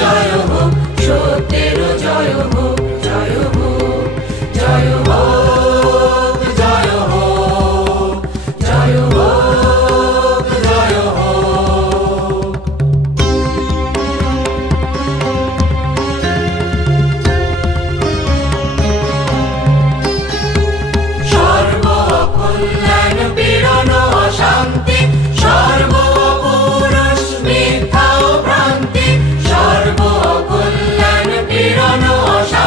জয় হোক, সত্যের জয় হোক, জয় হোক, জয় হোক, জয় হোক, জয় হোক, জয় হোক। সর্বকল্যাণ পীড়ন অশান্তি, সর্বপুরুষ মিথ্যা ও ভ্রান্তি, সর্বকল্যাণ পীড়ন অশান্তি।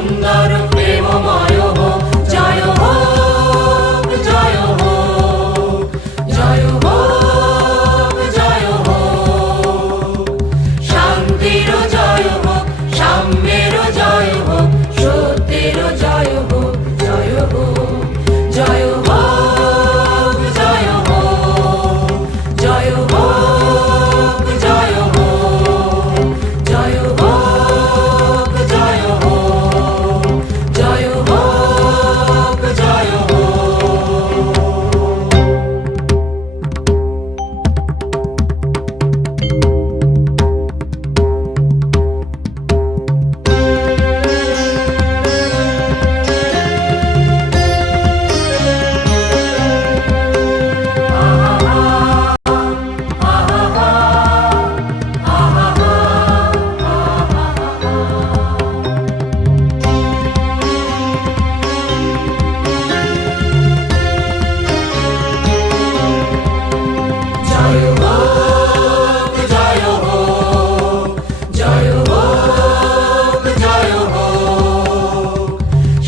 সুন্দর প্রেমময় হোক জয় হোক জয় হোক জয় হোক জয় হোক শান্তির জয় হোক সাম্যের জয় হোক সত্যের জয় হোক জয় হোক জয় হোক জয় হোক জয় হোক জয় হোক জয় হোক জয় হোক জয় হোক জয় হোক জয় হোক জয় হোক জয় হোক জয় হোক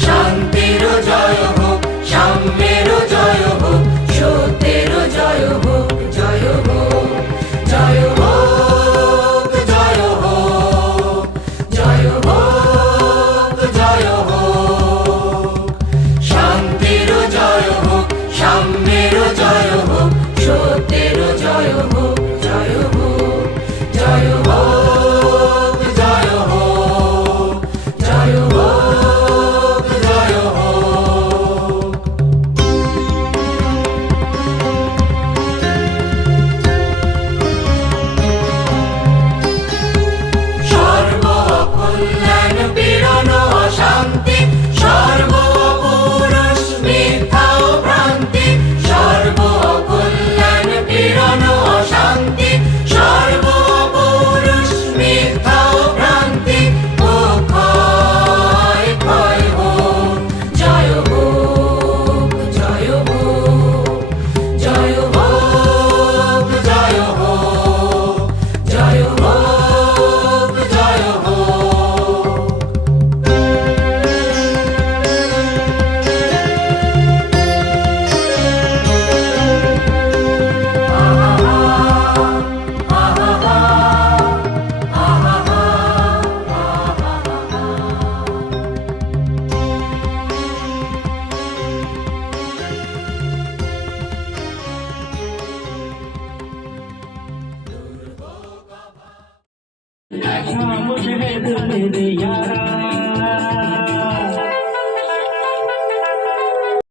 শান্তির জয় হোক সাম্যের জয় হোক সত্যের জয় হোক জয় হোক জয় হোক জয় হোক জয় হোক জয় হোক শান্তির জয় হোক সাম্যের জয় হোক সত্যের জয় হোক জয় হোক জয় হোক জয় হোক জয় হোক জয় হোক সর্বকল্যাণ পীড়ন অশান্তি সর্বপুরুষ মিথ্যা ও ভ্রান্তি সর্বকল্যাণ পীড়ন অশান্তি সর্বপুরুষ মিথ্যা ও ভ্রান্তি ও ক্ষয় ক্ষয় হোক জয় হোক জয় হোক জয় হোক জয় হোক জয় হোক জয় হোক मुझे मेरे यारा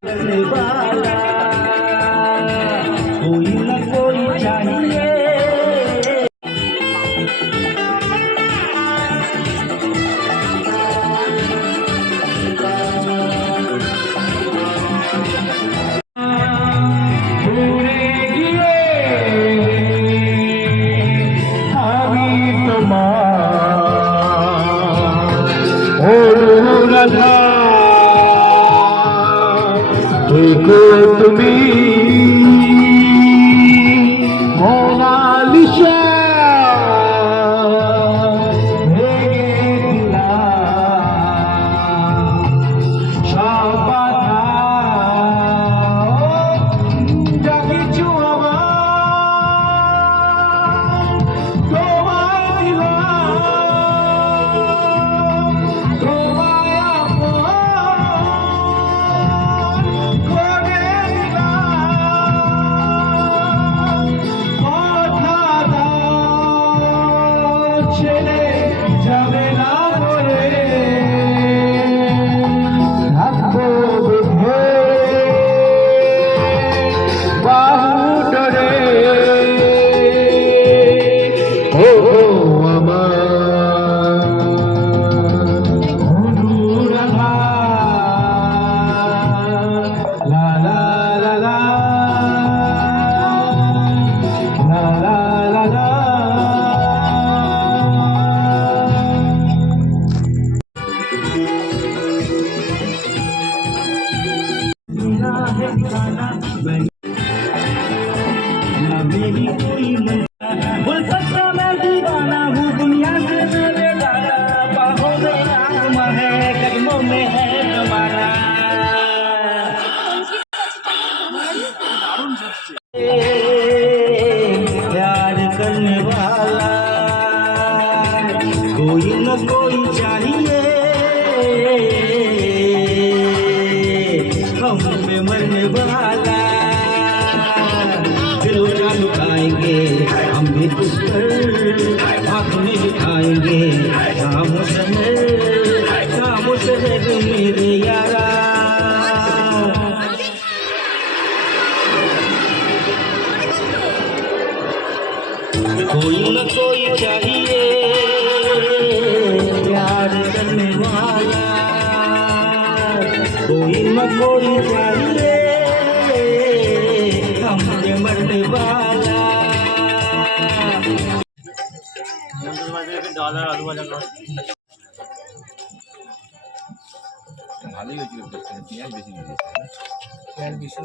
करने वाला कोई न कोई चाहिए ভুলে গিয়ে আমি তোমার অনুরাধা দেখো তুমি মোনালিসা ভেঙে দিলাম সব বাধা যা কিছু আমার তোমায় দিলাম তোমায় আপন করে দিলাম কথা দাও ছেড়ে যাবে না বলে থাকবো বেঁধে বাহু ডরে ও আমার অনুরাধা লা লা লা লা লা লা লা লা मेरा है गाना ना मेरी कोई बोल सकता मैं दीवाना हूँ दुनिया से मेरे जाना बाहों में नाम है कदमों हाथों में है जमाना प्यार करने वाला कोई न कोई चाहिए हम पे मरने वाला दिलो जान उठाएंगे हम भी कुछ कर आँख में दिखाएंगे खामोश रह मेरे यारा कोई न कोई चाहिए प्यार करने वाला कोई न कोई चाहिए हमसे मरने वाला ভালোই হয়েছিল পেঁয়াজ বেশি